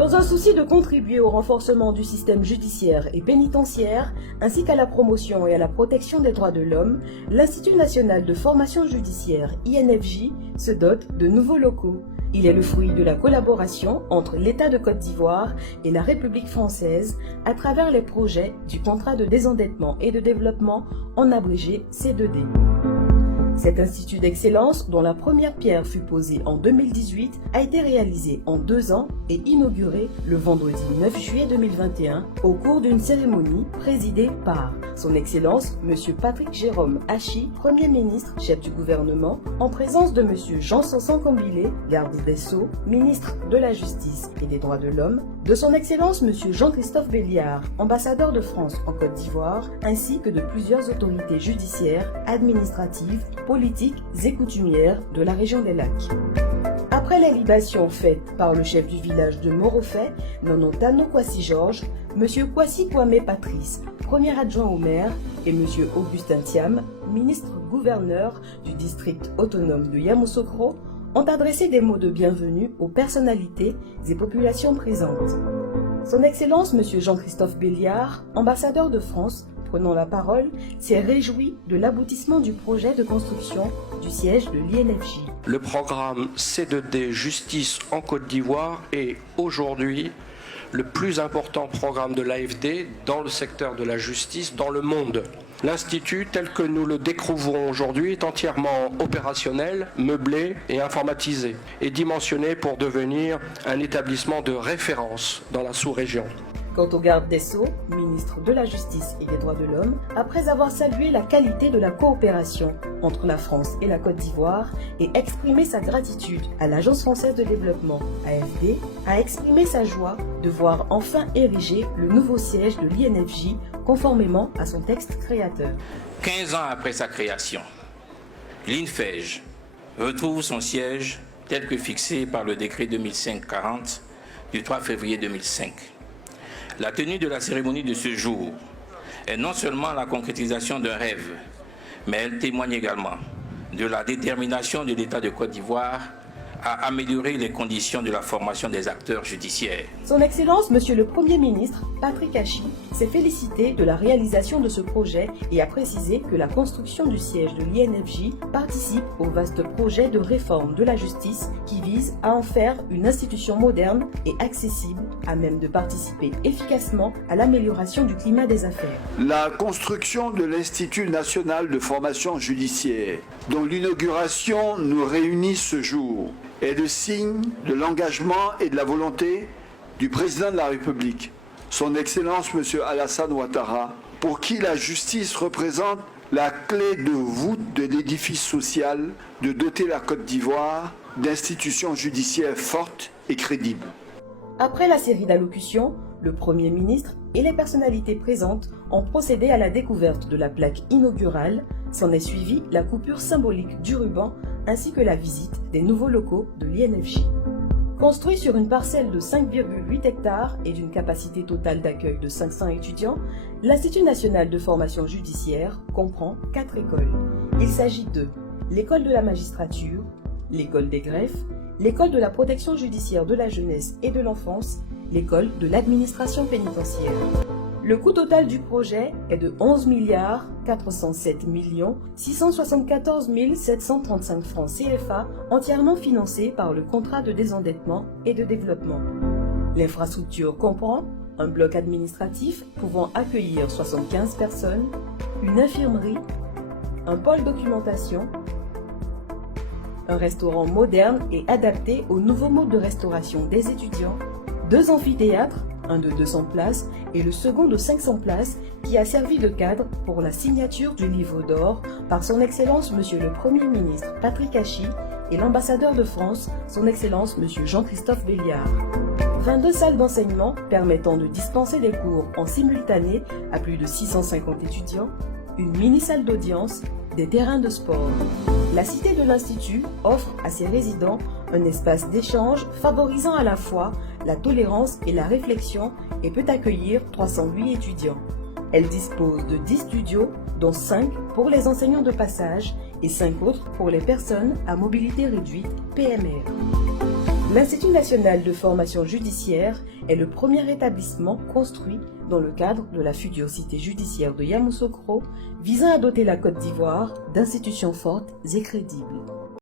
Dans un souci de contribuer au renforcement du système judiciaire et pénitentiaire, ainsi qu'à la promotion et à la protection des droits de l'homme, l'Institut national de formation judiciaire, INFJ, se dote de nouveaux locaux. Il est le fruit de la collaboration entre l'État de Côte d'Ivoire et la République française à travers les projets du contrat de désendettement et de développement, en abrégé C2D. Cet institut d'excellence, dont la première pierre fut posée en 2018, a été réalisé en 2 ans et inauguré le vendredi 9 juillet 2021 au cours d'une cérémonie présidée par Son Excellence M. Patrick Jérôme Hachi, Premier ministre, chef du gouvernement, en présence de M. Jean Sansan Kambilé, garde des Sceaux, ministre de la Justice et des Droits de l'Homme, de Son Excellence M. Jean-Christophe Béliard, ambassadeur de France en Côte d'Ivoire, ainsi que de plusieurs autorités judiciaires, administratives, politiques et coutumières de la région des Lacs. Après les libations faites par le chef du village de Morofait, Nonotano Kwasi Georges, M. Kwasi Kwame Patrice, premier adjoint au maire, et M. Augustin Thiam, ministre-gouverneur du district autonome de Yamoussoukro, ont adressé des mots de bienvenue aux personnalités et populations présentes. Son Excellence M. Jean-Christophe Béliard, ambassadeur de France, prenant la parole, s'est réjoui de l'aboutissement du projet de construction du siège de l'INFJ. Le programme C2D Justice en Côte d'Ivoire est aujourd'hui le plus important programme de l'AFD dans le secteur de la justice dans le monde. L'Institut, tel que nous le découvrons aujourd'hui, est entièrement opérationnel, meublé et informatisé, et dimensionné pour devenir un établissement de référence dans la sous-région. Quant au garde des Sceaux, ministre de la Justice et des Droits de l'Homme, après avoir salué la qualité de la coopération entre la France et la Côte d'Ivoire et exprimé sa gratitude à l'Agence française de développement, AFD, a exprimé sa joie de voir enfin érigé le nouveau siège de l'INFJ conformément à son texte créateur. 15 ans après sa création, l'INFJ retrouve son siège tel que fixé par le décret 2005-40 du 3 février 2005. La tenue de la cérémonie de ce jour est non seulement la concrétisation d'un rêve, mais elle témoigne également de la détermination de l'État de Côte d'Ivoire à améliorer les conditions de la formation des acteurs judiciaires. Son Excellence, Monsieur le Premier ministre, Patrick Hachi, s'est félicité de la réalisation de ce projet et a précisé que la construction du siège de l'INFJ participe au vaste projet de réforme de la justice qui vise à en faire une institution moderne et accessible, à même de participer efficacement à l'amélioration du climat des affaires. La construction de l'Institut national de formation judiciaire, dont l'inauguration nous réunit ce jour, est le signe de l'engagement et de la volonté du président de la République, son Excellence M. Alassane Ouattara, pour qui la justice représente la clé de voûte de l'édifice social de doter la Côte d'Ivoire d'institutions judiciaires fortes et crédibles. Après la série d'allocutions, le Premier ministre et les personnalités présentes ont procédé à la découverte de la plaque inaugurale. S'en est suivi la coupure symbolique du ruban ainsi que la visite des nouveaux locaux de l'INFJ. Construit sur une parcelle de 5,8 hectares et d'une capacité totale d'accueil de 500 étudiants, l'Institut national de formation judiciaire comprend 4 écoles. Il s'agit de l'école de la magistrature, l'école des greffes, l'école de la protection judiciaire de la jeunesse et de l'enfance, l'école de l'administration pénitentiaire. Le coût total du projet est de 11 407 674 735 francs CFA, entièrement financé par le contrat de désendettement et de développement. L'infrastructure comprend un bloc administratif pouvant accueillir 75 personnes, une infirmerie, un pôle documentation, un restaurant moderne et adapté aux nouveaux modes de restauration des étudiants, 2 amphithéâtres, un de 200 places et le second de 500 places qui a servi de cadre pour la signature du livre d'or par son Excellence Monsieur le Premier ministre Patrick Hachi et l'ambassadeur de France, son Excellence Monsieur Jean-Christophe Béliard. 22 salles d'enseignement permettant de dispenser des cours en simultané à plus de 650 étudiants, une mini-salle d'audience, des terrains de sport. La cité de l'Institut offre à ses résidents un espace d'échange favorisant à la fois la tolérance et la réflexion et peut accueillir 308 étudiants. Elle dispose de 10 studios, dont 5 pour les enseignants de passage et 5 autres pour les personnes à mobilité réduite, PMR. L'Institut national de formation judiciaire est le premier établissement construit dans le cadre de la future cité judiciaire de Yamoussoukro, visant à doter la Côte d'Ivoire d'institutions fortes et crédibles.